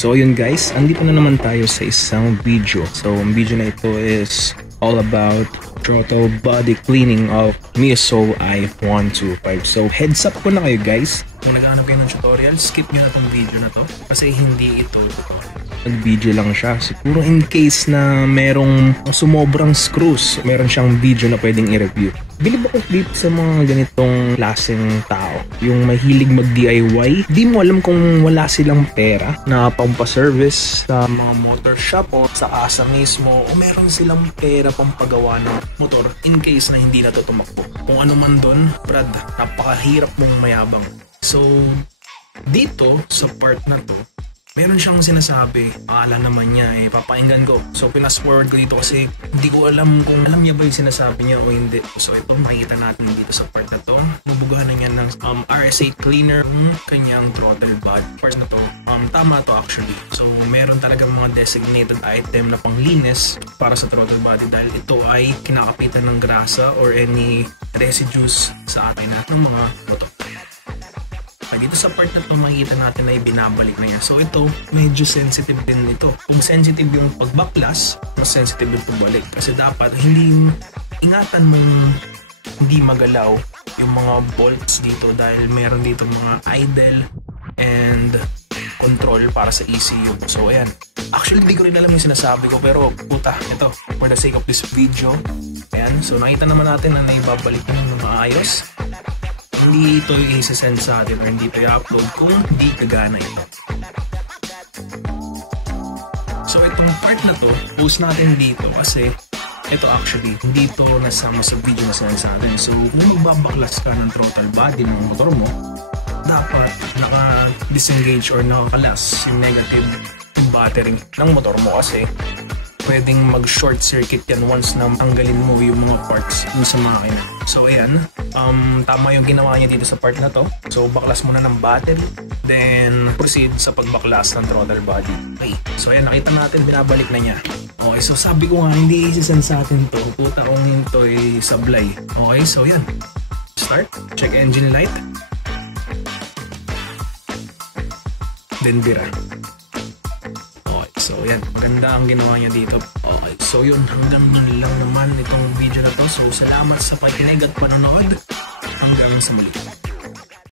So yun guys, andito na naman tayo sa isang video. So ang video na ito is all about throttle body cleaning of Miasoul i125. So heads up ko na kayo guys, kung naghanap kayo ng tutorial, skip nyo na tong video na to kasi hindi ito nag-video lang siya. Siguro in case na merong sumobrang screws, meron siyang video na pwedeng i-review. Bilib ako dito sa mga ganitong klaseng tao, yung mahilig mag-DIY. Di mo alam kung wala silang pera na pampaservice sa mga motor shop o sa asa mismo, o meron silang pera pampagawa ng motor in case na hindi na ito tumakbo. Kung ano man doon, Brad, napakahirap mong mayabang. So dito sa part na to, meron siyang sinasabi, alam naman niya papakinggan ko. So pinas forward ko dito kasi hindi ko alam kung alam niya ba yung sinasabi niya o hindi. So ito makikita natin dito sa part na to. Bubugahan na niya ng RSA cleaner kanyang throttle body. Part na to, tama to actually. So meron talaga mga designated item na panglinis para sa throttle body dahil ito ay kinakapitan ng grasa or any residues sa atin ng mga motor. Dito sa part na ito, makikita natin na ibinabalik na niya. So ito, medyo sensitive din ito. Kung sensitive yung pagbaklas, mas sensitive yung pabalik. Kasi dapat hindi ingatan mong hindi magalaw yung mga bolts dito dahil meron dito mga idle and control para sa ECU. So ayan. Actually, hindi ko rin alam yung sinasabi ko pero puta, ito, for the sake of this video. Ayan. So nakita naman natin na naibabalik yung maayos. Hindi ito i-send sa atin or hindi ito i-upload kung hindi kagana ito. So itong part na to, post natin dito kasi ito actually, hindi ito nasama sa video na send sa atin. So kung magbabaklas ka ng throttle body ng motor mo, dapat naka-disengage or nakakalas yung negative battery ng motor mo kasi pwedeng mag-short circuit yan once na tanggalin mo yung mga parts dun sa makina. So ayan, tama yung ginawa niya dito sa part na to. So baklas muna ng battery, then proceed sa pagbaklas ng throttle body. Okay, so ayan, nakita natin binabalik na niya. Okay, so sabi ko nga hindi isisend sa atin to. Puta kung ito ay sablay. Okay, so yan. Start, check engine light. Then bira. So yan, maganda ang ginawa niya dito. Okay, so yun, hanggang nun lang naman itong video na to. So salamat sa pakikinig at panonood. Hanggang sa muli.